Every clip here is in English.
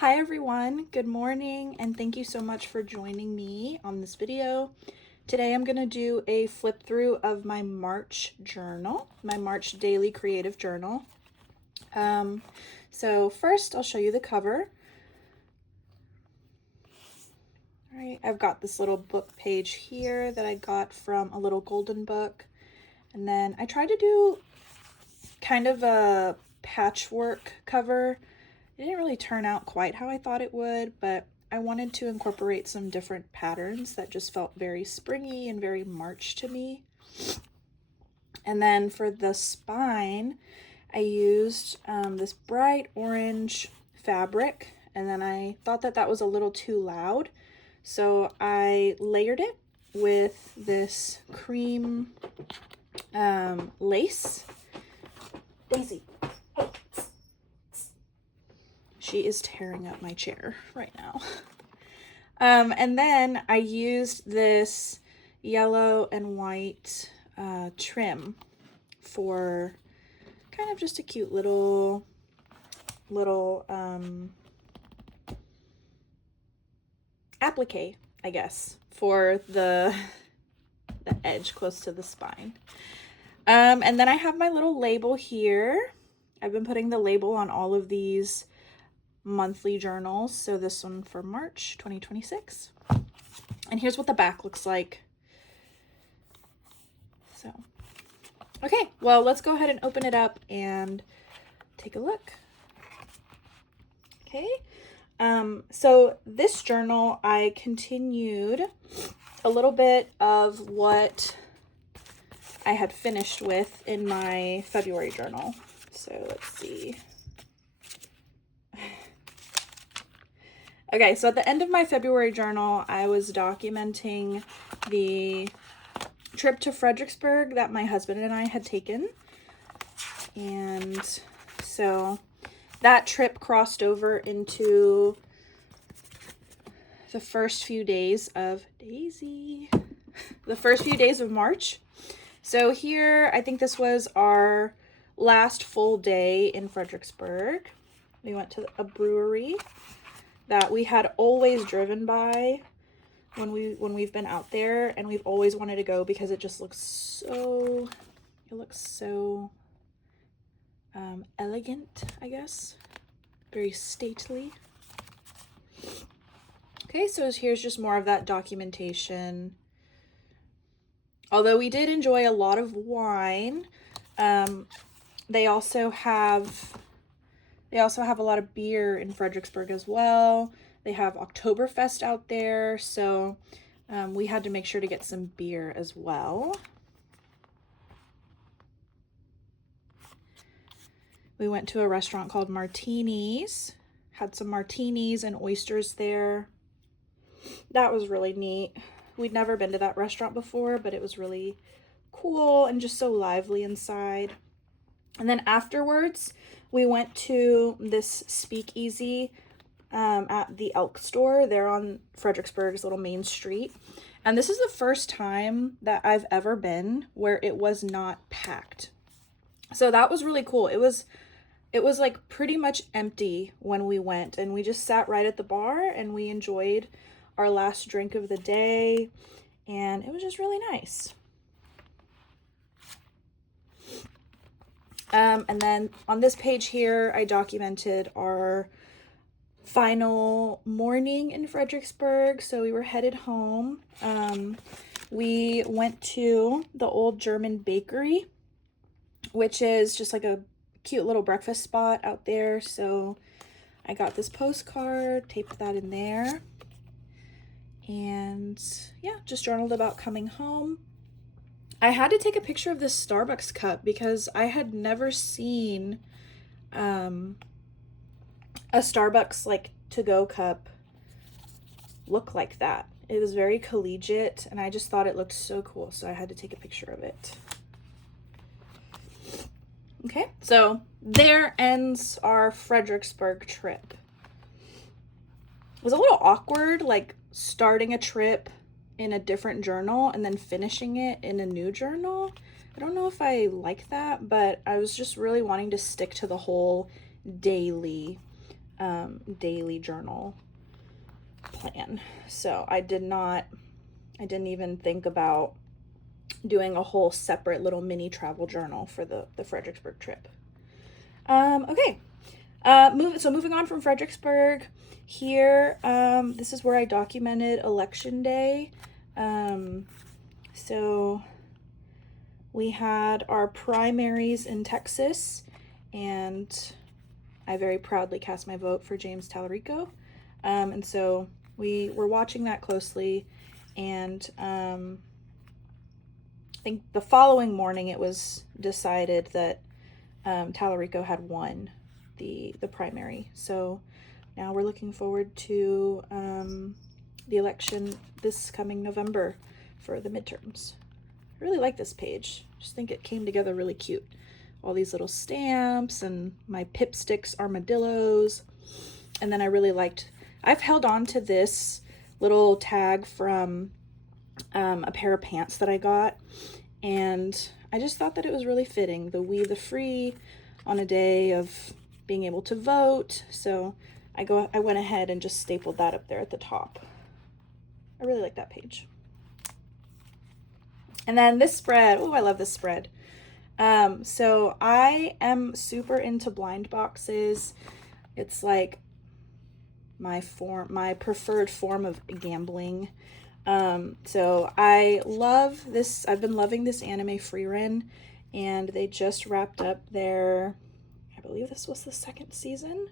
Hi everyone, good morning, and thank you so much for joining me on this video. Today I'm going to do a flip through of my March journal, my March daily creative journal. So first I'll show you the cover. All right, I've got this little book page here that I got from a little golden book. And then I tried to do kind of a patchwork cover. It didn't really turn out quite how I thought it would, but I wanted to incorporate some different patterns that just felt very springy and very March to me. And then for the spine, I used this bright orange fabric, and then I thought that that was a little too loud. So I layered it with this cream lace. Daisy. She is tearing up my chair right now. And then I used this yellow and white trim for kind of just a cute little applique, I guess, for the edge close to the spine. And then I have my little label here. I've been putting the label on all of these monthly journals. So this one for March 2026. And here's what the back looks like. So, okay, well, let's go ahead and open it up and take a look. Okay, so this journal, I continued a little bit of what I had finished with in my February journal. So let's see. Okay, so at the end of my February journal, I was documenting the trip to Fredericksburg that my husband and I had taken. And so that trip crossed over into the first few days of Daisy, the first few days of March. So here, I think this was our last full day in Fredericksburg. We went to a brewery that we had always driven by when we've been out there, and we've always wanted to go because it just looks so, elegant, I guess. Very stately. Okay, so here's just more of that documentation. Although we did enjoy a lot of wine, they also have a lot of beer in Fredericksburg as well. They have Oktoberfest out there, so we had to make sure to get some beer as well. We went to a restaurant called Martini's, had some martinis and oysters there. That was really neat. We'd never been to that restaurant before, but it was really cool and just so lively inside. And then afterwards, we went to this speakeasy at the Elk store. They're on Fredericksburg's little main street. And this is the first time that I've ever been where it was not packed. So that was really cool. It was like pretty much empty when we went, and we just sat right at the bar and we enjoyed our last drink of the day, and it was just really nice. And then on this page here, I documented our final morning in Fredericksburg. So we were headed home. We went to the Old German Bakery, which is just like a cute little breakfast spot out there. So I got this postcard, taped that in there, and yeah, just journaled about coming home. I had to take a picture of this Starbucks cup because I had never seen a Starbucks like to-go cup look like that. It was very collegiate, and I just thought it looked so cool, so I had to take a picture of it. Okay, so there ends our Fredericksburg trip. It was a little awkward, like starting a trip in a different journal and then finishing it in a new journal. I don't know if I like that, but I was just really wanting to stick to the whole daily daily journal plan. So I didn't even think about doing a whole separate little mini travel journal for the Fredericksburg trip. Okay. Moving on from Fredericksburg, here, this is where I documented Election Day. So we had our primaries in Texas, and I very proudly cast my vote for James Talarico. And so we were watching that closely, and I think the following morning it was decided that Talarico had won the primary. So now we're looking forward to the election this coming November for the midterms. I really like this page. Just think it came together really cute. All these little stamps and my Pipsticks armadillos. And then I've held on to this little tag from a pair of pants that I got, and I just thought that it was really fitting, the We the Free, on a day of being able to vote. So I went ahead and just stapled that up there at the top. I really like that page. And then this spread, oh, I love this spread. So I am super into blind boxes. It's like my preferred form of gambling. So I love this. I've been loving this Anime Frieren, and they just wrapped up I believe this was the 2nd season.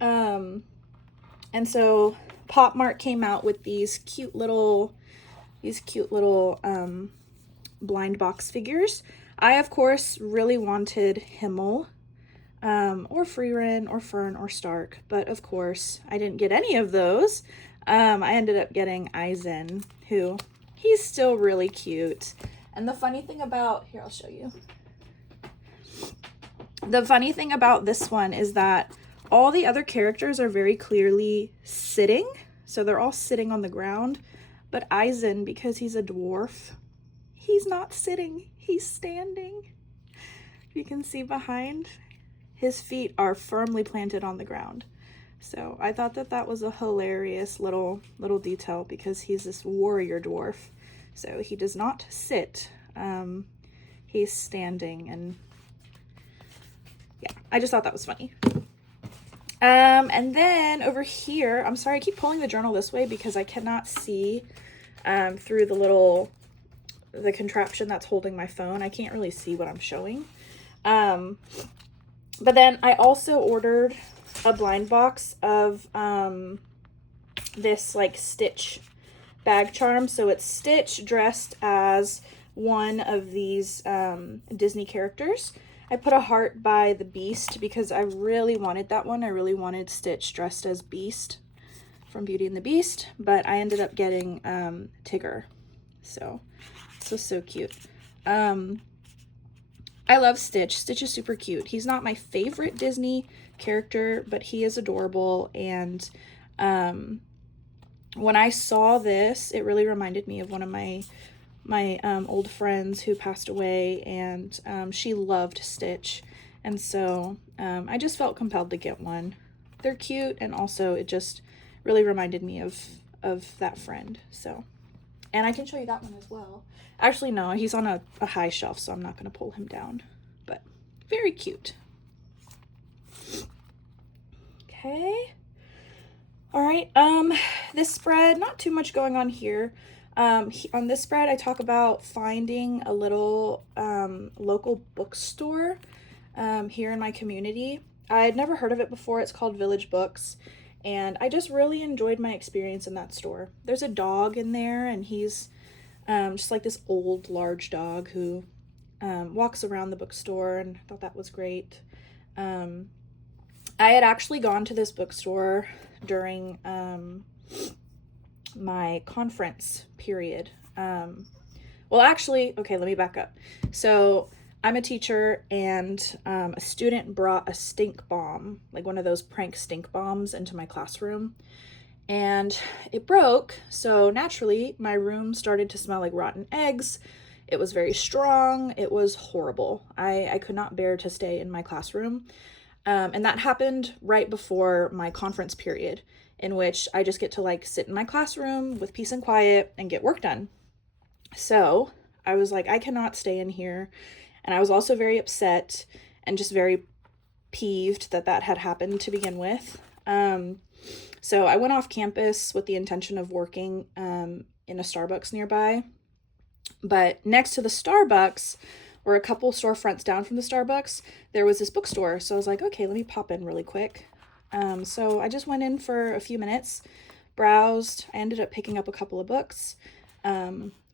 And so Pop Mart came out with these cute little blind box figures. I, of course, really wanted Himmel, or Frieren, or Fern, or Stark, but of course I didn't get any of those. I ended up getting Aizen, who, he's still really cute. And the funny thing about, here, I'll show you. The funny thing about this one is that all the other characters are very clearly sitting. So they're all sitting on the ground. But Aizen, because he's a dwarf, he's not sitting, he's standing. You can see behind, his feet are firmly planted on the ground. So I thought that was a hilarious little detail, because he's this warrior dwarf. So he does not sit. He's standing, and yeah, I just thought that was funny. And then over here, I'm sorry, I keep pulling the journal this way because I cannot see through the contraption that's holding my phone. I can't really see what I'm showing. But then I also ordered a blind box of this like Stitch bag charm. So it's Stitch dressed as one of these Disney characters. I put a heart by the Beast because I really wanted that one. I really wanted Stitch dressed as Beast from Beauty and the Beast, but I ended up getting Tigger. So cute. I love Stitch. Stitch is super cute. He's not my favorite Disney character, but he is adorable. And when I saw this, it really reminded me of one of my old friends who passed away, and she loved Stitch. And so I just felt compelled to get one. They're cute, and also it just really reminded me of that friend. So, and I can show you that one as well. Actually, no, he's on a high shelf, so I'm not going to pull him down, but very cute. Okay. All right. This spread, not too much going on here. On this spread, I talk about finding a little local bookstore here in my community. I had never heard of it before. It's called Village Books, and I just really enjoyed my experience in that store. There's a dog in there, and he's just like this old, large dog who walks around the bookstore, and I thought that was great. I had actually gone to this bookstore during my conference period. Well, actually, okay, let me back up. So I'm a teacher, and a student brought a stink bomb, like one of those prank stink bombs, into my classroom, and it broke. So naturally, my room started to smell like rotten eggs. It was very strong. It was horrible. I could not bear to stay in my classroom. And that happened right before my conference period, in which I just get to like sit in my classroom with peace and quiet and get work done. So I was like, I cannot stay in here. And I was also very upset and just very peeved that that had happened to begin with. So I went off campus with the intention of working in a Starbucks nearby. But next to the Starbucks, or a couple storefronts down from the Starbucks, there was this bookstore. So I was like, okay, let me pop in really quick. So I just went in for a few minutes, browsed. I ended up picking up a couple of books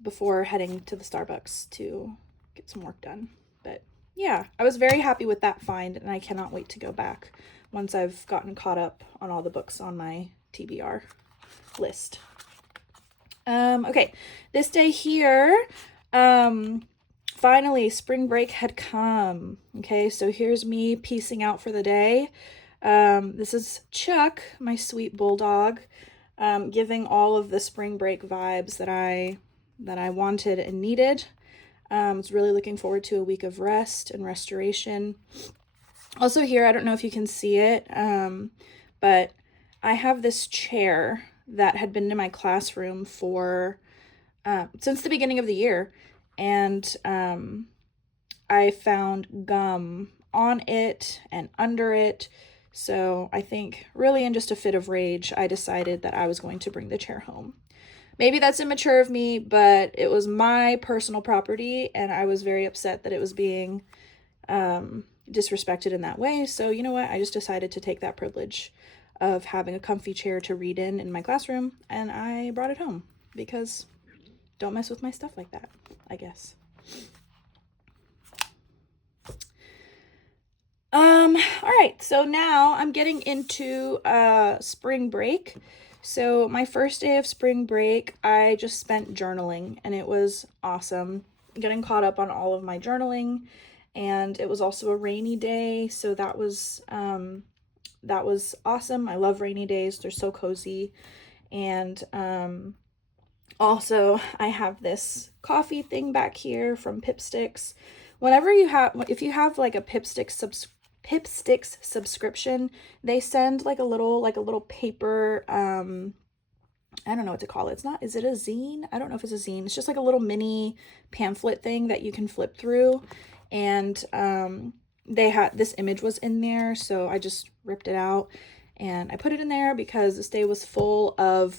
before heading to the Starbucks to get some work done. But yeah, I was very happy with that find, and I cannot wait to go back once I've gotten caught up on all the books on my TBR list. Okay, this day here, finally spring break had come. Okay, so here's me piecing out for the day. This is Chuck, my sweet bulldog, giving all of the spring break vibes that I wanted and needed. I was really looking forward to a week of rest and restoration. Also here, I don't know if you can see it, but I have this chair that had been in my classroom for since the beginning of the year, and I found gum on it and under it. So I think really in just a fit of rage, I decided that I was going to bring the chair home. Maybe that's immature of me, but it was my personal property, and I was very upset that it was being disrespected in that way. So you know what? I just decided to take that privilege of having a comfy chair to read in my classroom, and I brought it home because don't mess with my stuff like that, I guess. All right, so now I'm getting into spring break. So my first day of spring break, I just spent journaling, and it was awesome. Getting caught up on all of my journaling, and it was also a rainy day, so that was awesome. I love rainy days. They're so cozy. And also I have this coffee thing back here from Pipsticks. If you have like a Pipsticks subscription, they send like a little paper, I don't know what to call it. Is it a zine? I don't know if it's a zine. It's just like a little mini pamphlet thing that you can flip through. And this image was in there, so I just ripped it out and I put it in there because this day was full of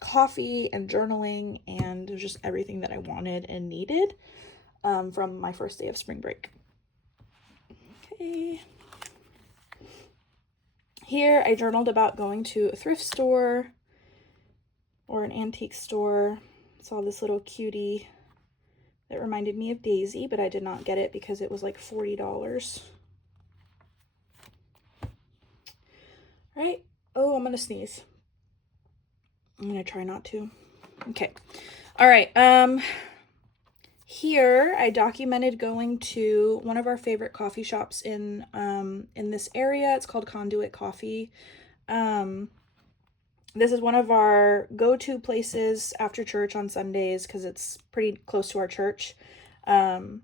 coffee and journaling and just everything that I wanted and needed from my first day of spring break. Okay. Here I journaled about going to a thrift store or an antique store. Saw this little cutie that reminded me of Daisy, but I did not get it because it was like $40. Right? Oh, I'm gonna sneeze. I'm gonna try not to. Okay. All right. Here I documented going to one of our favorite coffee shops in this area. It's called Conduit Coffee. This is one of our go-to places after church on Sundays because it's pretty close to our church. And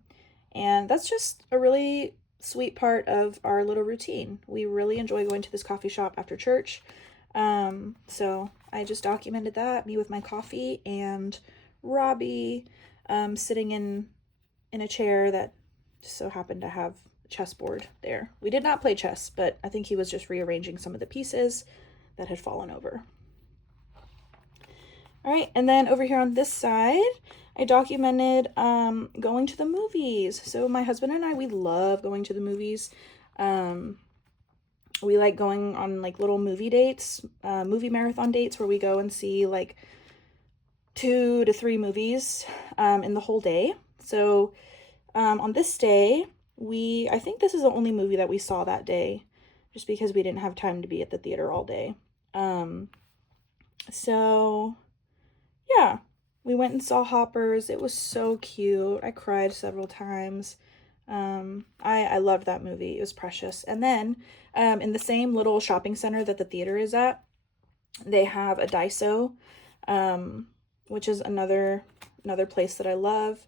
that's just a really sweet part of our little routine. We really enjoy going to this coffee shop after church. So I just documented that, me with my coffee and Robbie sitting in a chair that just so happened to have a chessboard there. We did not play chess, but I think he was just rearranging some of the pieces that had fallen over. All right, and then over here on this side, I documented going to the movies. So my husband and I, we love going to the movies. We like going on like little movie dates, movie marathon dates where we go and see like 2 to 3 movies in the whole day. So on this day, I think this is the only movie that we saw that day just because we didn't have time to be at the theater all day. So yeah, we went and saw Hoppers. It was so cute. I cried several times. I loved that movie. It was precious. And then in the same little shopping center that the theater is at, they have a Daiso, which is another place that I love.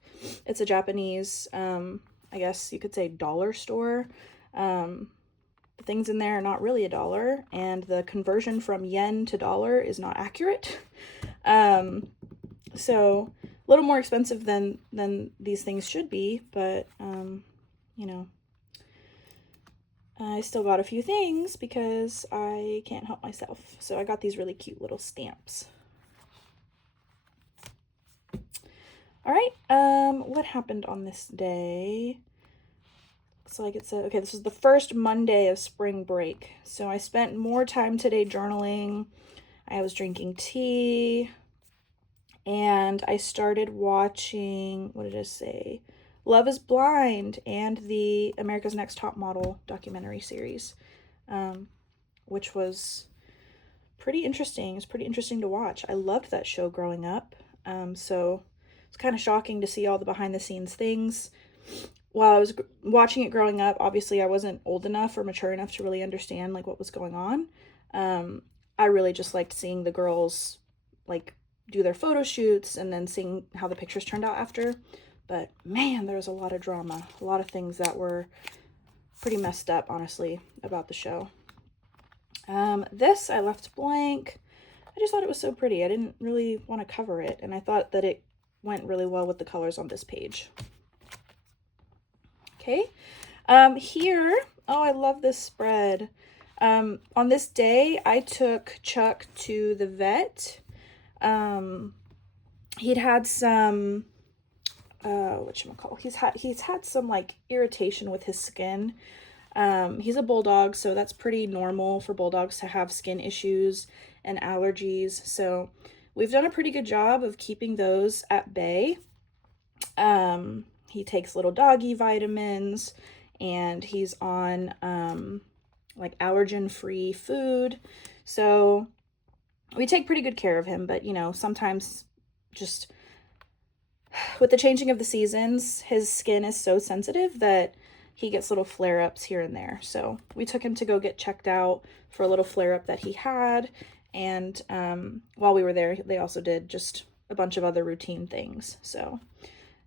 It's a Japanese, I guess you could say dollar store. the things in there are not really $1, and the conversion from yen to dollar is not accurate. So a little more expensive than these things should be, but you know, I still got a few things because I can't help myself. So I got these really cute little stamps. All right, what happened on this day? Looks like it said, okay, this was the first Monday of spring break. So I spent more time today journaling. I was drinking tea, and I started watching, what did it say? Love is Blind and the America's Next Top Model documentary series, which was pretty interesting. It's pretty interesting to watch. I loved that show growing up. So it's kind of shocking to see all the behind the scenes things. While I was watching it growing up, obviously I wasn't old enough or mature enough to really understand like what was going on. I really just liked seeing the girls like do their photo shoots and then seeing how the pictures turned out after. But man, there was a lot of drama, a lot of things that were pretty messed up, honestly, about the show. This I left blank. I just thought it was so pretty. I didn't really want to cover it, and I thought that it went really well with the colors on this page. Okay, here, oh, I love this spread. On this day, I took Chuck to the vet. He'd had some, he's had some like irritation with his skin. He's a bulldog, so that's pretty normal for bulldogs to have skin issues and allergies. So we've done a pretty good job of keeping those at bay. He takes little doggy vitamins, and he's on like allergen-free food. So we take pretty good care of him, but you know, sometimes just with the changing of the seasons, his skin is so sensitive that he gets little flare-ups here and there. So we took him to go get checked out for a little flare-up that he had. And while we were there, they also did just a bunch of other routine things. So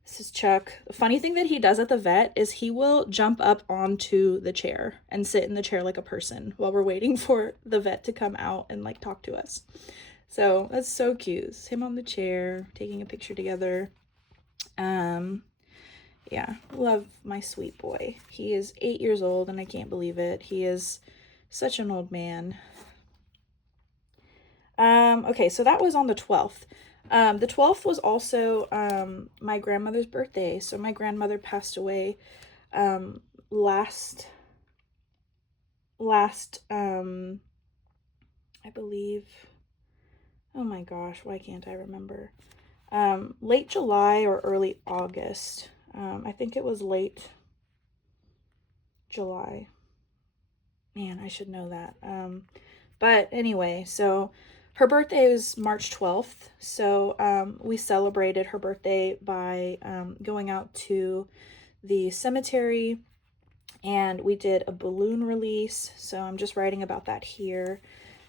this is Chuck. The funny thing that he does at the vet is he will jump up onto the chair and sit in the chair like a person while we're waiting for the vet to come out and like talk to us. So that's so cute. It's him on the chair, taking a picture together. Yeah, love my sweet boy. He is 8 years old, and I can't believe it. He is such an old man. Okay, so that was on the 12th. The 12th was also my grandmother's birthday. So my grandmother passed away last I believe, oh my gosh, why can't I remember? Late July or early August. I think it was late July. Man, I should know that. But anyway, so her birthday was March 12th. So we celebrated her birthday by going out to the cemetery, and we did a balloon release. So I'm just writing about that here.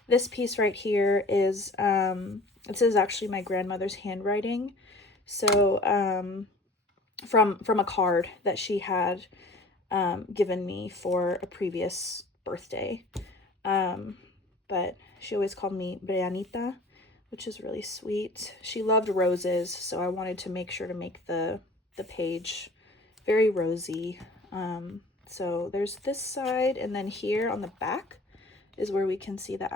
This piece right here is, this is actually my grandmother's handwriting. So from a card that she had given me for a previous birthday. But she always called me Brianita, which is really sweet. She loved roses, so I wanted to make sure to make the page very rosy. So there's this side, and then here on the back is where we can see the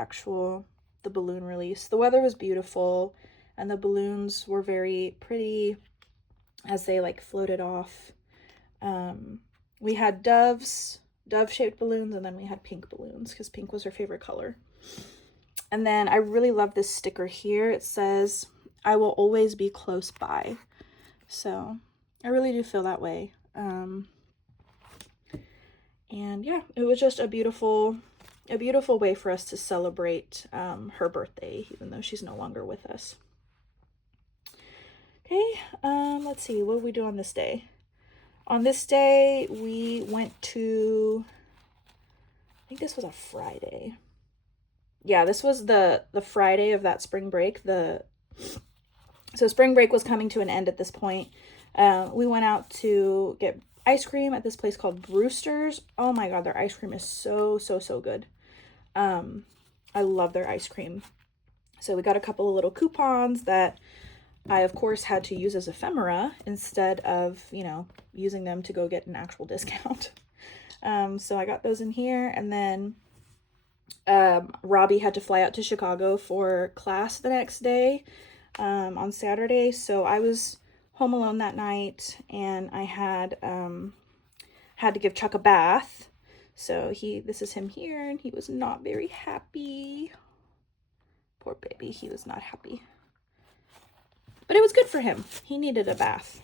balloon release. The weather was beautiful, and the balloons were very pretty as they like floated off. We had dove-shaped balloons, and then we had pink balloons because pink was her favorite color. And then I really love this sticker here. It says, "I will always be close by." So I really do feel that way. And yeah, it was just a beautiful way for us to celebrate her birthday, even though she's no longer with us. Okay, let's see, what did we do on this day? On this day, we went to, I think this was a Friday. Yeah, this was the Friday of that spring break. So spring break was coming to an end at this point. We went out to get ice cream at this place called Brewster's. Oh my God, their ice cream is so, so, so good. I love their ice cream. So we got a couple of little coupons that I, of course, had to use as ephemera instead of, you know, using them to go get an actual discount. So I got those in here. And then Robbie had to fly out to Chicago for class the next day on Saturday. So I was home alone that night, and I had to give Chuck a bath. So this is him here, and he was not very happy. Poor baby, he was not happy. But it was good for him. He needed a bath.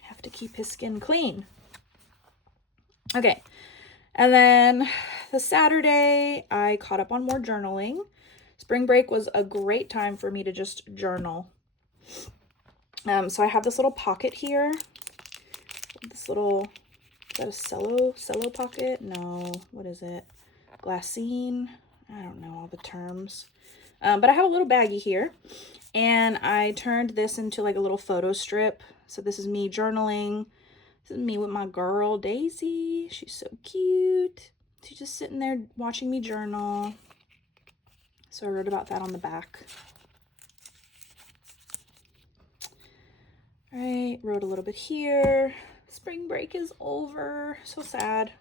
Have to keep his skin clean. Okay, and then the Saturday, I caught up on more journaling. Spring break was a great time for me to just journal. So I have this little pocket here. This little, is that a cello pocket? No, what is it? Glassine? I don't know all the terms. But I have a little baggie here, and I turned this into like a little photo strip. So this is me journaling. This is me with my girl, Daisy. She's so cute. She's just sitting there watching me journal. So I wrote about that on the back. All right, wrote a little bit here. Spring break is over. So sad.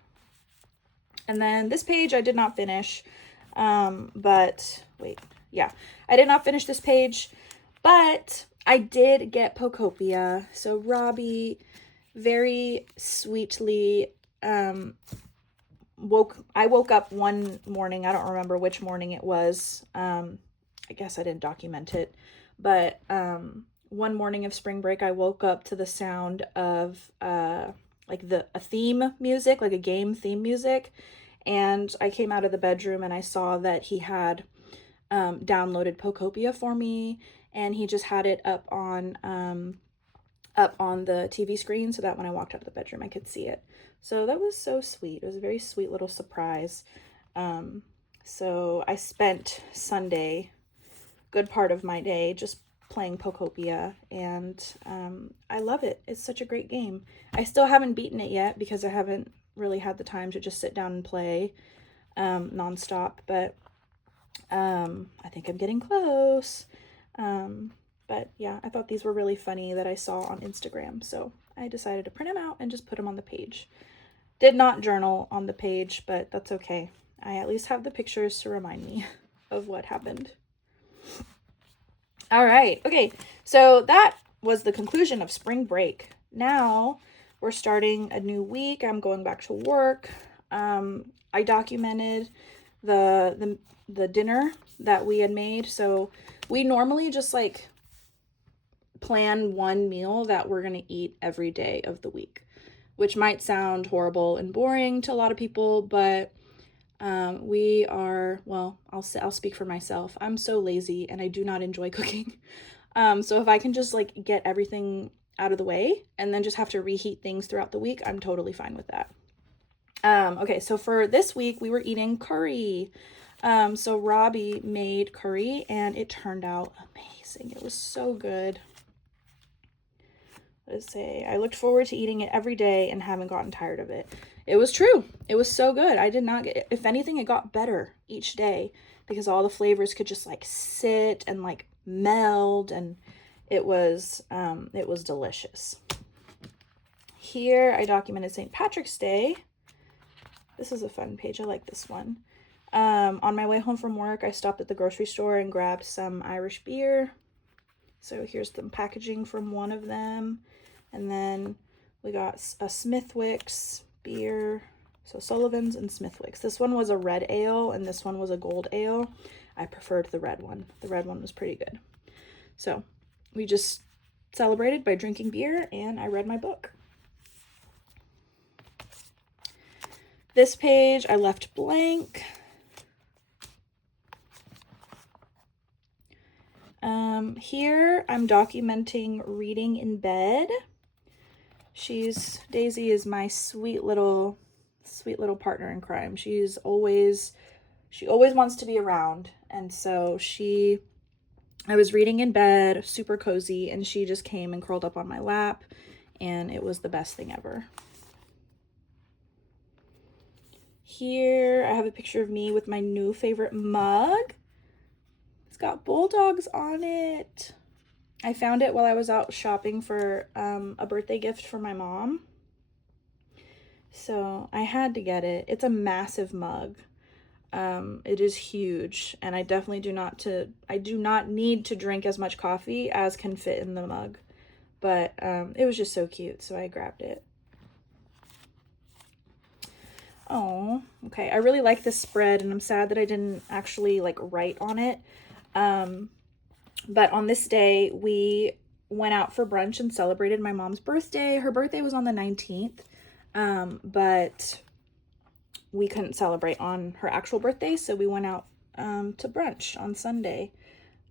And then this page I did not finish. But wait, yeah, I did not finish this page, but I did get Pocopia. So Robbie very sweetly, I woke up one morning. I don't remember which morning it was. I guess I didn't document it, but, one morning of spring break, I woke up to the sound of, like a theme music, like a game theme music. And I came out of the bedroom and I saw that he had downloaded Pocopia for me, and he just had it up on the TV screen so that when I walked out of the bedroom I could see it. So that was so sweet. It was a very sweet little surprise. So I spent Sunday, good part of my day, just playing Pocopia, and I love it. It's such a great game. I still haven't beaten it yet because I haven't really had the time to just sit down and play nonstop, but I think I'm getting close. But yeah, I thought these were really funny that I saw on Instagram, so I decided to print them out and just put them on the page. Did not journal on the page, but that's okay. I at least have the pictures to remind me of what happened. All right, okay, so that was the conclusion of spring break. Now we're starting a new week. I'm going back to work. I documented the dinner that we had made. So we normally just like plan one meal that we're going to eat every day of the week, which might sound horrible and boring to a lot of people, but we are, well, I'll speak for myself. I'm so lazy and I do not enjoy cooking. So if I can just like get everything out of the way and then just have to reheat things throughout the week, I'm totally fine with that. Okay, so for this week we were eating curry. So Robbie made curry and it turned out amazing. It was so good. Let's say I looked forward to eating it every day and haven't gotten tired of it. It was true. It was so good. I did not get, if anything, it got better each day because all the flavors could just like sit and like meld, and it was delicious. Here I documented St. Patrick's Day. This is a fun page. I like this one. On my way home from work, I stopped at the grocery store and grabbed some Irish beer. So here's the packaging from one of them. And then we got a Smithwick's beer. So Sullivan's and Smithwick's. This one was a red ale and this one was a gold ale. I preferred the red one. The red one was pretty good. So we just celebrated by drinking beer and I read my book. This page I left blank. Here I'm documenting reading in bed. Daisy is my sweet little partner in crime. She always wants to be around. And so I was reading in bed, super cozy, and she just came and curled up on my lap and it was the best thing ever. Here I have a picture of me with my new favorite mug. It's got bulldogs on it. I found it while I was out shopping for a birthday gift for my mom. So I had to get it. It's a massive mug. It is huge, and I definitely do not need to drink as much coffee as can fit in the mug. But it was just so cute, so I grabbed it. Oh, okay. I really like this spread, and I'm sad that I didn't actually like write on it. But on this day, we went out for brunch and celebrated my mom's birthday. Her birthday was on the 19th, but we couldn't celebrate on her actual birthday, so we went out to brunch on Sunday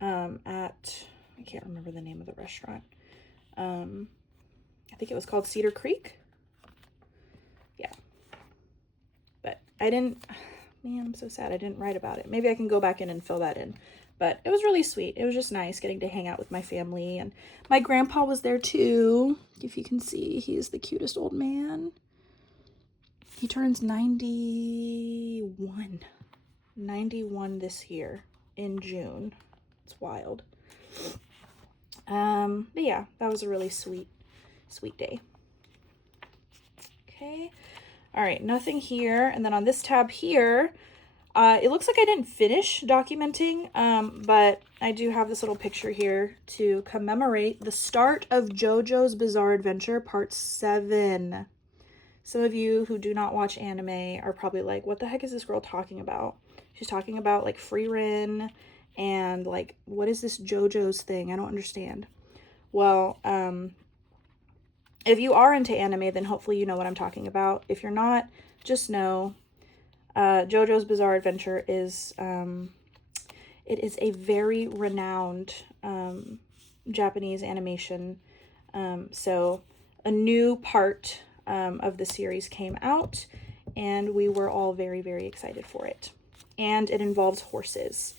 at, I can't remember the name of the restaurant. I think it was called Cedar Creek. Yeah. But I didn't, man, I'm so sad I didn't write about it. Maybe I can go back in and fill that in. But it was really sweet. It was just nice getting to hang out with my family. And my grandpa was there too. If you can see, he is the cutest old man. He turns 91. 91 this year in June. It's wild. But yeah, that was a really sweet day. Okay. All right, nothing here. And then on this tab here, it looks like I didn't finish documenting, but I do have this little picture here to commemorate the start of JoJo's Bizarre Adventure Part 7. Some of you who do not watch anime are probably like, what the heck is this girl talking about? She's talking about like Frieren and like, what is this JoJo's thing? I don't understand. Well, if you are into anime, then hopefully you know what I'm talking about. If you're not, just know JoJo's Bizarre Adventure is it is a very renowned Japanese animation. So a new part of the series came out, and we were all very, very excited for it. And it involves horses.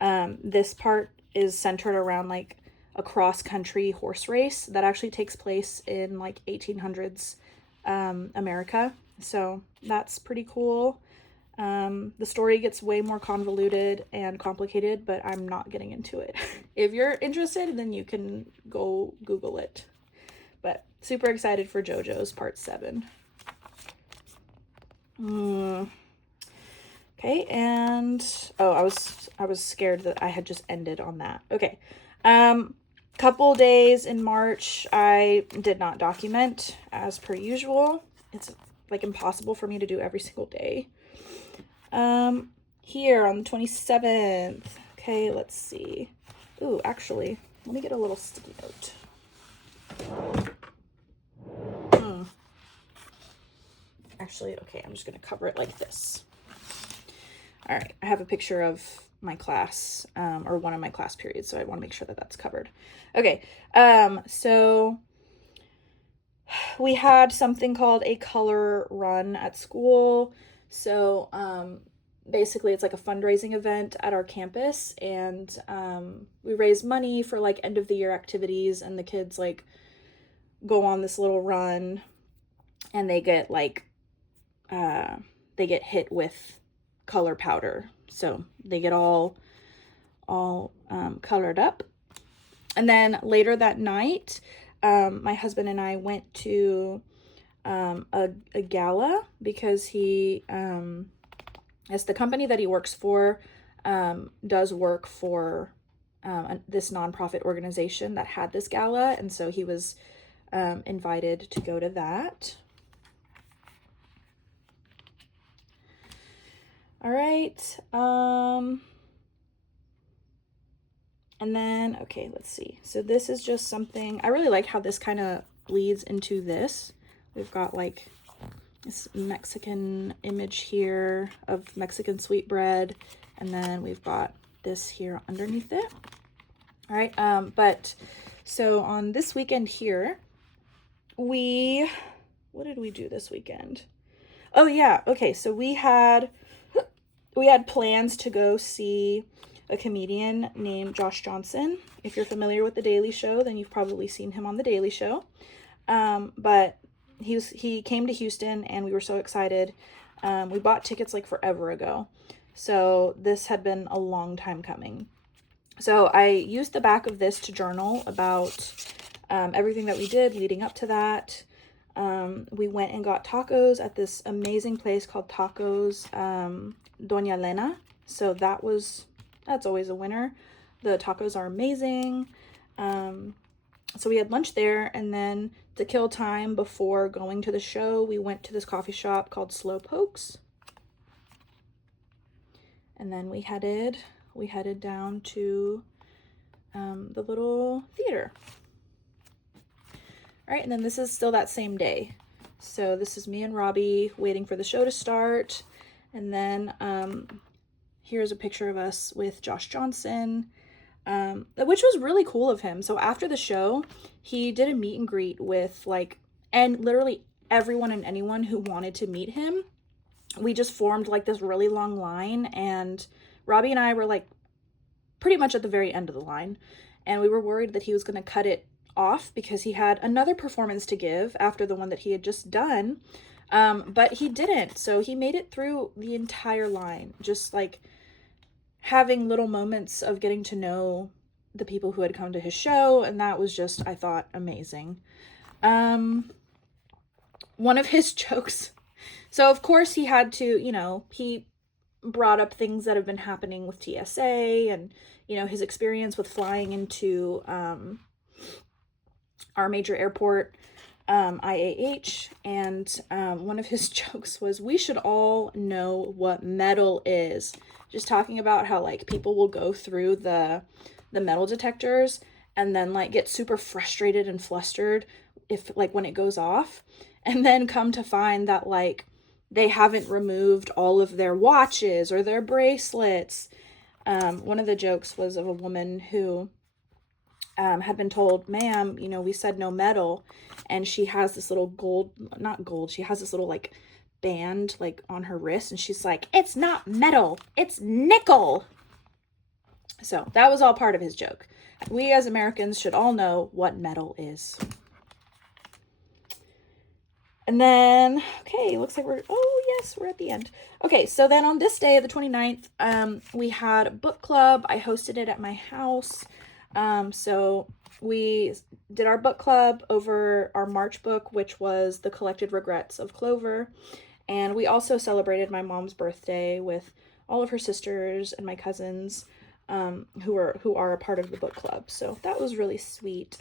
This part is centered around like a cross-country horse race that actually takes place in like 1800s America. So that's pretty cool. The story gets way more convoluted and complicated, but I'm not getting into it. If you're interested, then you can go Google it. But super excited for JoJo's Part 7. Okay, and oh, I was scared that I had just ended on that. Okay. Couple days in March, I did not document as per usual. It's like impossible for me to do every single day. Here on the 27th. Okay, let's see. Ooh, actually, let me get a little sticky note. Actually, okay, I'm just going to cover it like this. All right, I have a picture of my class, or one of my class periods, so I want to make sure that that's covered. Okay, so we had something called a color run at school. So basically it's like a fundraising event at our campus, and we raise money for like end of the year activities, and the kids like go on this little run, and they get like they get hit with color powder, so they get all colored up. And then later that night, my husband and I went to a gala because he, as the company that he works for, does work for this nonprofit organization that had this gala, and so he was invited to go to that. All right. And then, okay, let's see. So this is just something, I really like how this kind of bleeds into this. We've got like this Mexican image here of Mexican sweetbread. And then we've got this here underneath it. All right. But so on this weekend here, what did we do this weekend? Oh yeah. Okay. So we had plans to go see a comedian named Josh Johnson. If you're familiar with The Daily Show, then you've probably seen him on The Daily Show. But he came to Houston and we were so excited. We bought tickets like forever ago. So this had been a long time coming. So I used the back of this to journal about everything that we did leading up to that. We went and got tacos at this amazing place called Tacos Doña Elena. So that's always a winner. The tacos are amazing. So we had lunch there, and then to kill time before going to the show, we went to this coffee shop called Slow Pokes. And then we headed down to the little theater. All right, and then this is still that same day. So this is me and Robbie waiting for the show to start. And then here's a picture of us with Josh Johnson, which was really cool of him. So after the show, he did a meet and greet with and literally everyone and anyone who wanted to meet him. We just formed like this really long line, and Robbie and I were like pretty much at the very end of the line, and we were worried that he was going to cut it off because he had another performance to give after the one that he had just done. But he didn't. So he made it through the entire line, just like having little moments of getting to know the people who had come to his show. And that was just, I thought, amazing. One of his jokes. So of course he had to, he brought up things that have been happening with TSA and, his experience with flying into, our major airport, IAH, and one of his jokes was, we should all know what metal is. Just talking about how people will go through the metal detectors and then get super frustrated and flustered if when it goes off, and then come to find that they haven't removed all of their watches or their bracelets. One of the jokes was of a woman who had been told, ma'am, we said no metal, and she has this little she has this little band on her wrist, and she's like, it's not metal, it's nickel. So that was all part of his joke. We as Americans should all know what metal is. And then, okay, looks like we're at the end. Okay, so then on this day, the 29th, we had a book club. I hosted it at my house. So we did our book club over our March book, which was The Collected Regrets of Clover. And we also celebrated my mom's birthday with all of her sisters and my cousins, who are a part of the book club. So that was really sweet.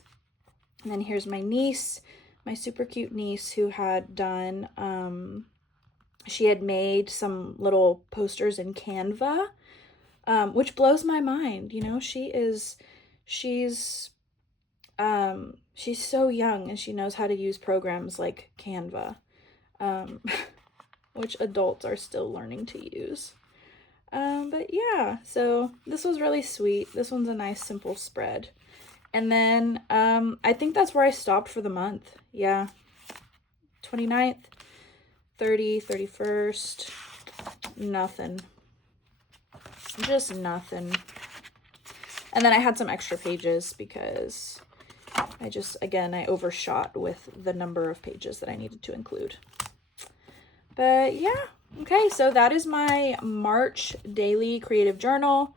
And then here's my niece, my super cute niece, who had done, she had made some little posters in Canva, which blows my mind. She's so young and she knows how to use programs like Canva, which adults are still learning to use. But yeah, so this was really sweet. This one's a nice simple spread. And then I think that's where I stopped for the month. Yeah. 29th, 30, 31st, nothing. Just nothing. And then I had some extra pages because I overshot with the number of pages that I needed to include. But yeah, okay, so that is my March daily creative journal.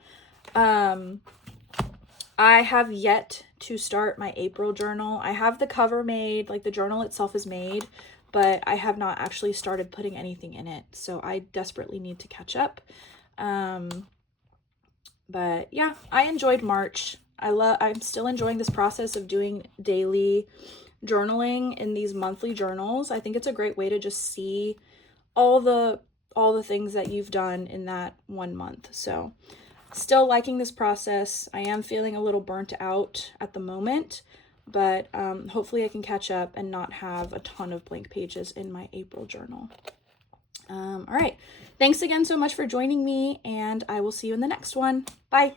I have yet to start my April journal. I have the cover made, the journal itself is made, but I have not actually started putting anything in it. So I desperately need to catch up. But yeah, I enjoyed March. I'm still enjoying this process of doing daily journaling in these monthly journals. I think it's a great way to just see all the things that you've done in that 1 month. So still liking this process. I am feeling a little burnt out at the moment, but hopefully I can catch up and not have a ton of blank pages in my April journal. All right. Thanks again so much for joining me, and I will see you in the next one. Bye.